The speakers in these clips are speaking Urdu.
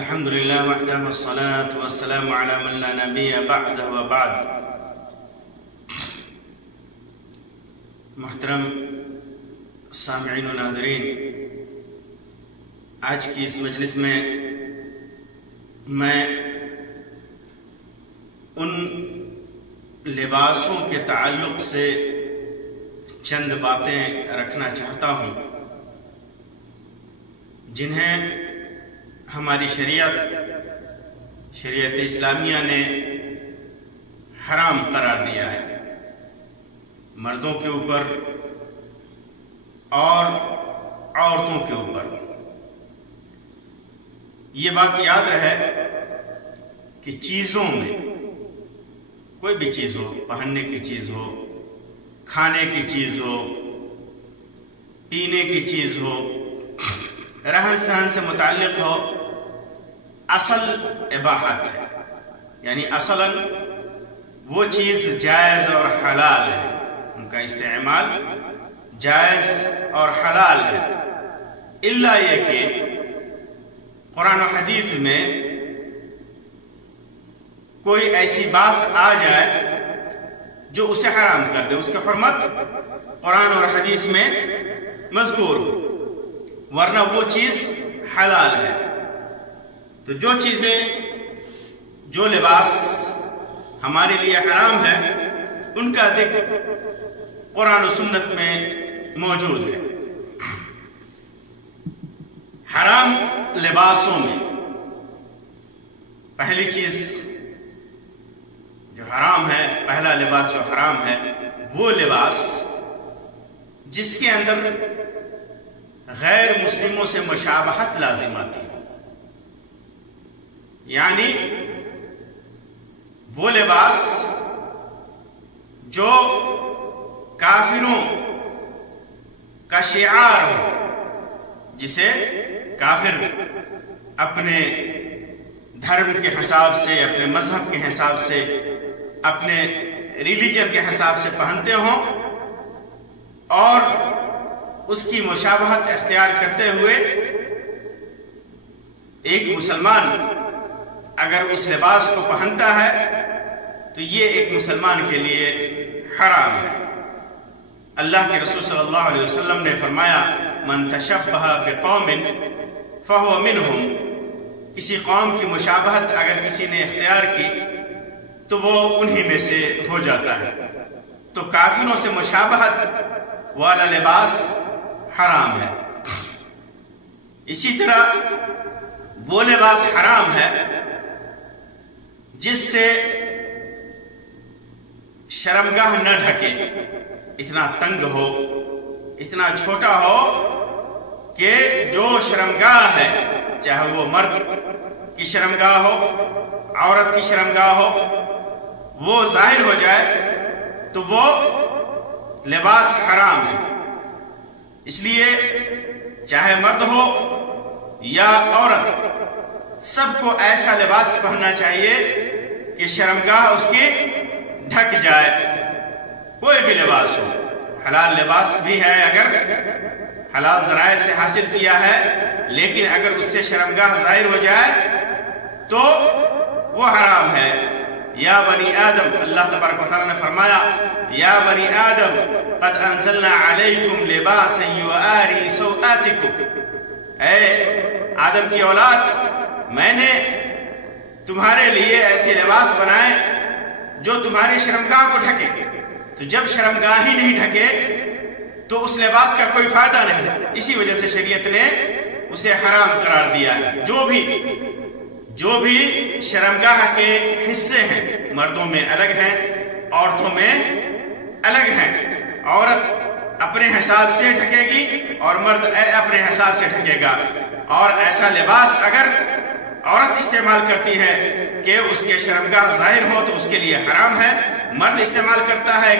الحمد لله وحده والصلاة والسلام على من لا نبي بعده وبعد. محترم سامعین و ناظرین، آج کی اس مجلس میں میں ان لباسوں کے تعلق سے چند باتیں رکھنا چاہتا ہوں جنہیں ہماری شریعت اسلامیہ نے حرام قرار دیا ہے، مردوں کے اوپر اور عورتوں کے اوپر. یہ بات یاد رہے کہ چیزوں میں کوئی بھی چیز ہو، پہننے کی چیز ہو، کھانے کی چیز ہو، پینے کی چیز ہو، رہن سہن سے متعلق ہو، اصل اباحت ہے، یعنی اصلاً وہ چیز جائز اور حلال ہے، ان کا استعمال جائز اور حلال ہے، الا یہ کہ قرآن و حدیث میں کوئی ایسی بات آ جائے جو اسے حرام کر دے، اس کی حرمت قرآن اور حدیث میں مذکور ہو، ورنہ وہ چیز حلال ہے. تو جو چیزیں، جو لباس ہمارے لیے حرام ہے، ان کا ذکر قرآن و سنت میں موجود ہے. حرام لباسوں میں پہلی چیز جو حرام ہے، پہلا لباس جو حرام ہے، وہ لباس جس کے اندر غیر مسلموں سے مشابہت لازم آتی ہے، یعنی وہ لباس جو کافروں کا شعار ہو، جسے کافر اپنے دھرم کے حساب سے، اپنے مذہب کے حساب سے، اپنے ریلیجن کے حساب سے پہنتے ہوں، اور اس کی مشابہت اختیار کرتے ہوئے ایک مسلمان اگر اس لباس کو پہنتا ہے تو یہ ایک مسلمان کے لیے حرام ہے. اللہ کے رسول صلی اللہ علیہ وسلم نے فرمایا، من تشبہ بقوم فہو منہم، کسی قوم کی مشابہت اگر کسی نے اختیار کی تو وہ انہی میں سے ہو جاتا ہے. تو کافروں سے مشابہت والا لباس حرام ہے. اسی طرح وہ لباس حرام ہے جس سے شرمگاہ نہ ڈھکے، اتنا تنگ ہو، اتنا چھوٹا ہو کہ جو شرمگاہ ہے، چاہے وہ مرد کی شرمگاہ ہو، عورت کی شرمگاہ ہو، وہ ظاہر ہو جائے تو وہ لباس حرام ہے. اس لیے چاہے مرد ہو یا عورت، سب کو ایسا لباس پہننا چاہیے کہ شرمگاہ اس کی ڈھک جائے. کوئی بھی لباس ہو، حلال لباس بھی ہے اگر حلال ذرائع سے حاصل کیا ہے، لیکن اگر اس سے شرمگاہ ظاہر ہو جائے تو وہ حرام ہے. یا بنی آدم، اللہ تبارک و تعالیٰ نے فرمایا، یا بنی آدم قد انزلنا علیکم لباسا یواری سوآتکم، اے آدم کی اولاد، میں نے تمہارے لیے ایسے لباس بنائے جو تمہاری شرمگاہ کو ڈھکے. تو جب شرمگاہ ہی نہیں ڈھکے تو اس لباس کا کوئی فائدہ نہیں. اسی وجہ سے شریعت نے اسے حرام قرار دیا ہے. جو بھی شرمگاہ کے حصے ہیں، مردوں میں الگ ہیں، عورتوں میں الگ ہیں. عورت اپنے حساب سے ڈھکے گی اور مرد اپنے حساب سے ڈھکے گا. اور ایسا لباس اگر عورت استعمال کرتی ہے کہ اس کے شرمگاہ ظاہر ہو تو اس کے لیے حرام ہے. مرد استعمال کرتا ہے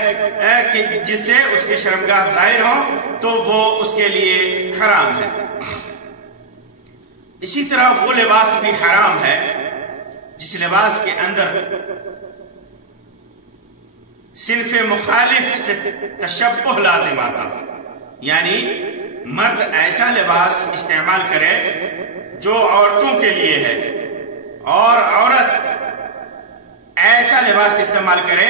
کہ جس سے اس کے شرمگاہ ظاہر ہو تو وہ اس کے لیے حرام ہے. اسی طرح وہ لباس بھی حرام ہے جس لباس کے اندر صنف مخالف سے تشبہ لازم آتا، یعنی مرد ایسا لباس استعمال کرے جو عورتوں کے لیے ہے، اور عورت ایسا لباس استعمال کرے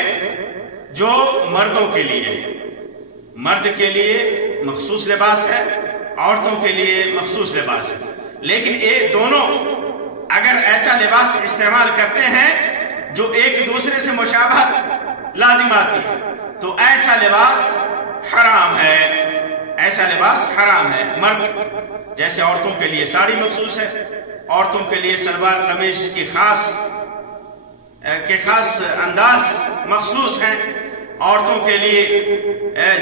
جو مردوں کے لیے ہے۔ مرد کے لیے مخصوص لباس ہے، عورتوں کے لیے مخصوص لباس ہے، لیکن یہ دونوں اگر ایسا لباس استعمال کرتے ہیں جو ایک دوسرے سے مشابہت لازم آتی ہے تو ایسا لباس حرام ہے، ایسا لباس حرام ہے۔ مرد جیسے عورتوں کے لیے ساڑی مخصوص ہے، عورتوں کے لیے سلوار قمیص کی خاص انداز مخصوص ہیں، عورتوں کے لیے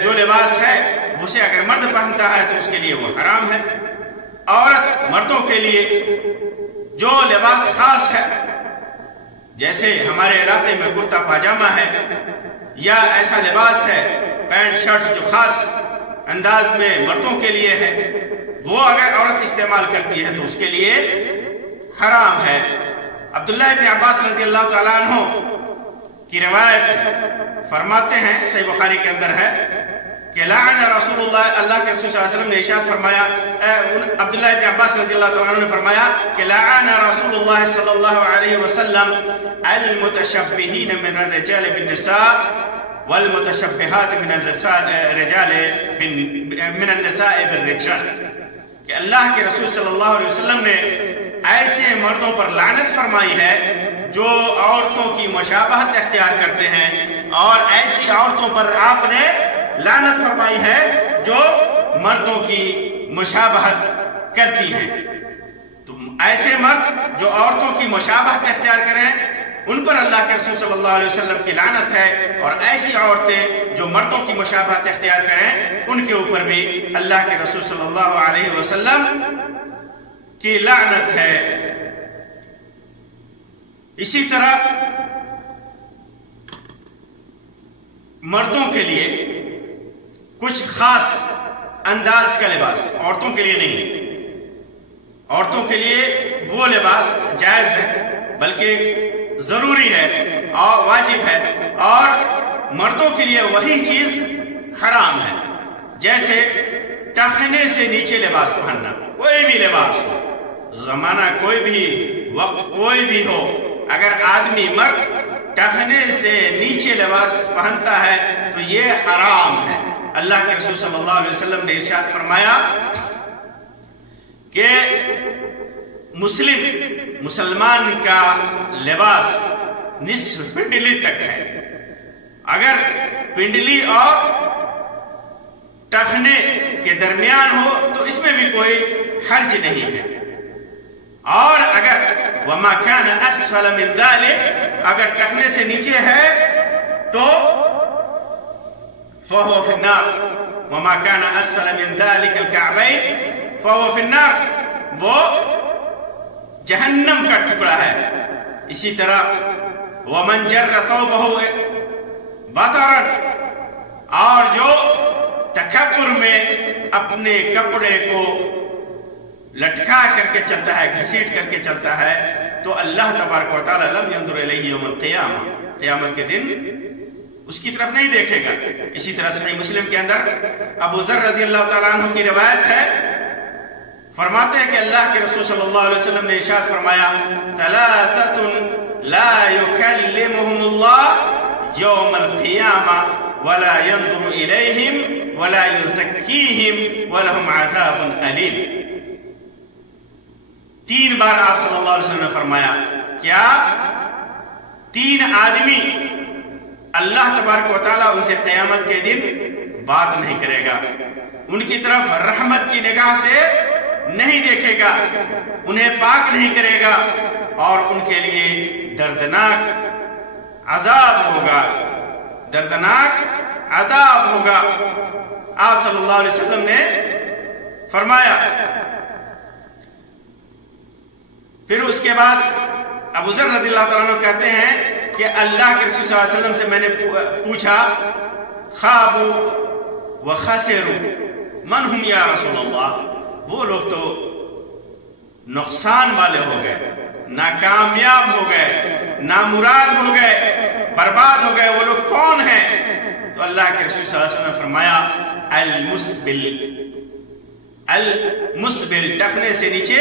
جو لباس ہے اسے اگر مرد پہنتا ہے تو اس کے لیے وہ حرام ہے۔ عورت مردوں کے لیے جو لباس خاص ہے، جیسے ہمارے علاقے میں کرتا پاجامہ ہے یا ایسا لباس ہے پینٹ شرٹ جو خاص انداز میں مردوں کے لیے ہے، وہ اگر عورت استعمال کرتی ہے تو اس کے لیے حرام ہے۔ عبداللہ ابن عباس رضی اللہ تعالیٰ عنہ کی روایت فرماتے ہیں، صحیح بخاری کے اندر ہے کہ لعن رسول اللہ کے رسول صلی اللہ علیہ وسلم نے ارشاد فرمایا، عبداللہ ابن عباس رضی اللہ تعالیٰ عنہ نے فرمایا کہ لعن رسول اللہ صلی اللہ علیہ وسلم المتشبہین من الرجال بالنساء والمتشبہات من النساء بالرجال، کہ اللہ کے رسول صلی اللہ علیہ وسلم نے ایسے مردوں پر لعنت فرمائی ہے جو عورتوں کی مشابہت اختیار کرتے ہیں، اور ایسی عورتوں پر آپ نے لعنت فرمائی ہے جو مردوں کی مشابہت کرتی ہیں۔ تو ایسے مرد جو عورتوں کی مشابہت اختیار کریں ان پر اللہ کے رسول صلی اللہ علیہ وسلم کی لعنت ہے، اور ایسی عورتیں جو مردوں کی مشابہت اختیار کریں ان کے اوپر بھی اللہ کے رسول صلی اللہ علیہ وسلم کی لعنت ہے۔ اسی طرح مردوں کے لیے کچھ خاص انداز کا لباس، عورتوں کے لیے نہیں، عورتوں کے لیے وہ لباس جائز ہے بلکہ ضروری ہے اور واجب ہے، اور مردوں کے لیے وہی چیز حرام ہے، جیسے ٹخنے سے نیچے لباس پہننا، کوئی بھی لباس ہو، زمانہ کوئی بھی، وقت کوئی بھی ہو، اگر آدمی مرد ٹخنے سے نیچے لباس پہنتا ہے تو یہ حرام ہے۔ اللہ کے رسول صلی اللہ علیہ وسلم نے ارشاد فرمایا کہ مسلمان کا لباس نصف پنڈلی تک ہے، اگر پنڈلی اور ٹخنے کے درمیان ہو تو اس میں بھی کوئی حرج نہیں ہے، اور اگر وما كان اسفل من ذلك، اگر ٹخنے سے نیچے ہے تو فهو في النار، وما كان اسفل من ذلك الكعبين فهو في النار، وہ جہنم کا ٹکڑا ہے۔ اسی طرح ومن جر ثوبه بطرا، اور جو تکبر میں اپنے کپڑے کو لٹکا کر کے چلتا ہے، گھسیٹ کر کے چلتا ہے، تو اللہ تبارک و تعالی لم ينظر الیہ یوم القیامہ، قیامت کے دن اس کی طرف نہیں دیکھے گا۔ اسی طرح صحیح مسلم کے اندر ابو ذر رضی اللہ تعالیٰ عنہ کی روایت ہے، فرماتے ہیں کہ اللہ کے رسول صلی اللہ علیہ وسلم نے ارشاد فرمایا ثلاثۃ لا يكلمهم الله يوم القیامہ ولا ينظر الیہم ولا يزکیہم ولہم عذاب علیم۔ تین بار آپ صلی اللہ علیہ وسلم نے فرمایا، کیا تین آدمی اللہ تبارک و تعالیٰ ان سے قیامت کے دن بات نہیں کرے گا، ان کی طرف رحمت کی نگاہ سے نہیں دیکھے گا، انہیں پاک نہیں کرے گا، اور ان کے لیے دردناک عذاب ہوگا، دردناک عذاب ہوگا۔ آپ صلی اللہ علیہ وسلم نے فرمایا۔ پھر اس کے بعد ابو ذر رضی اللہ تعالیٰ عنہ کہتے ہیں کہ اللہ کے رسول صلی اللہ علیہ وسلم سے میں نے پوچھا خابوا وخسروا من ہم یا رسول اللہ، وہ لوگ تو نقصان والے ہو گئے، ناکامیاب ہو گئے، نامراد ہو گئے، برباد ہو گئے، وہ لوگ کون ہیں؟ تو اللہ کے رسول صلی اللہ علیہ وسلم نے فرمایا المسبل، المسبل ٹخنے سے نیچے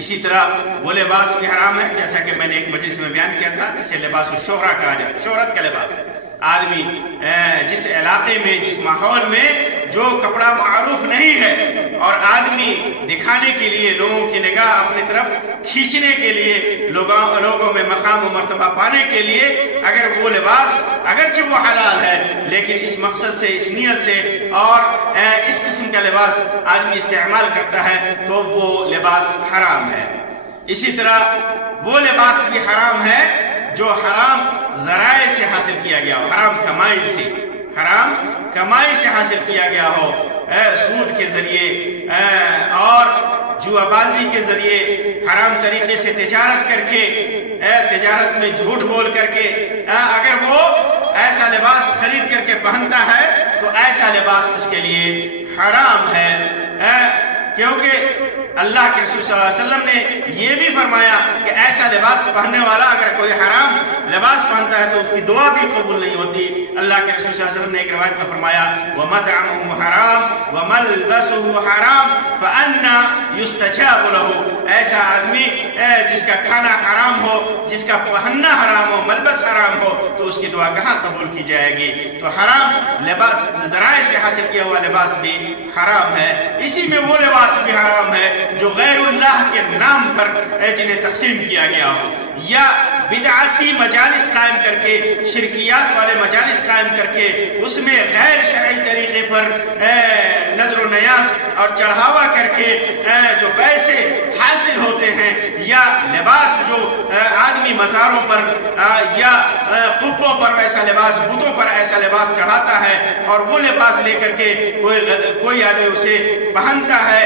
اسی طرح وہ لباس بھی حرام ہے جیسا کہ میں نے ایک مجلس میں بیان کیا تھا، جسے لباس الشہرہ کہا جاتا ہے، شہرت کا لباس۔ آدمی جس علاقے میں، جس ماحول میں جو کپڑا معروف نہیں ہے اور آدمی دکھانے کے لیے، لوگوں کی نگاہ اپنی طرف کھینچنے کے لیے، لوگوں میں مقام و مرتبہ پانے کے لیے اگر وہ لباس اگرچہ وہ حلال ہے لیکن اس مقصد سے، اس نیت سے اور اس قسم کا لباس آدمی استعمال کرتا ہے تو وہ لباس حرام ہے۔ اسی طرح وہ لباس بھی حرام ہے جو حرام ذرائع سے حاصل کیا گیا ہو، حرام کمائی سے حاصل کیا گیا ہو، سود کے ذریعے اور جوا بازی کے ذریعے، حرام طریقے سے تجارت کر کے، تجارت میں جھوٹ بول کر کے اگر وہ ایسا لباس خرید کر کے پہنتا ہے تو ایسا لباس اس کے لیے حرام ہے، کیونکہ اللہ کے رسول صلی اللہ علیہ وسلم نے یہ بھی فرمایا کہ ایسا لباس پہننے والا اگر کوئی حرام لباس پہنتا ہے تو اس کی دعا بھی قبول نہیں ہوتی۔ اللہ کے رسول صلی اللہ علیہ وسلم نے ایک روایت میں فرمایا وَمَطْعَمُهُ حَرَامٌ وَمَلْبَسُهُ حَرَامٌ فَأَنَّى يُسْتَجَابُ لَهُ، ایسا آدمی جس کا کھانا حرام ہو، جس کا پہننا حرام ہو، ملبس حرام ہو، تو اس کی دعا کہاں قبول کی جائے گی؟ تو حرام لباس، ذرائع سے حاصل کیا ہوا لباس بھی حرام ہے۔ اسی میں وہ لباس بھی حرام ہے جو غیر اللہ کے نام پر جنہیں تقسیم کیا گیا ہو، یا بدعتی مجالس قائم کر کے، شرکیات والے مجالس قائم کر کے اس میں غیر شرعی طریقے پر نظر و نیاز اور چڑھاوا کر کے جو پیسے حاصل ہوتے ہیں، یا لباس جو آدمی مزاروں پر یا قبوں پر ایسا لباس، بتوں پر ایسا لباس چڑھاتا ہے اور وہ لباس لے کر کے کوئی آدمی اسے پہنتا ہے،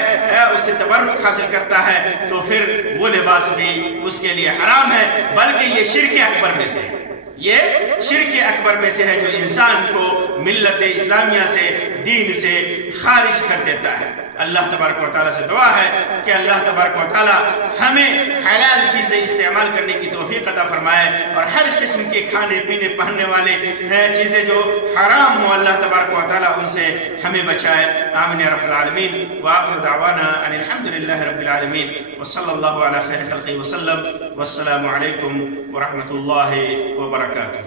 اس سے تبرک حاصل کرتا ہے، تو پھر وہ لباس بھی اس کے لیے حرام ہے، بلکہ یہ شرک اکبر میں سے ہے، یہ شرک اکبر میں سے ہے جو انسان کو ملت اسلامیہ سے، دین سے خارج کر دیتا ہے۔ اللہ تبارک و تعالیٰ سے دعا ہے کہ اللہ تبارک و تعالیٰ ہمیں حلال چیزیں استعمال کرنے کی توفیق عطا فرمائے اور ہر قسم کے کھانے پینے پہننے والے چیزیں جو حرام ہوں اللہ تبارک و تعالیٰ ان سے ہمیں بچائے۔ آمین یا رب العالمین، وآخر دعوانا ان الحمدللہ رب العالمین، وصلی اللہ علی خیر خلقہ وسلم، والسلام علیکم ورحمۃ اللہ وبرکاتہ۔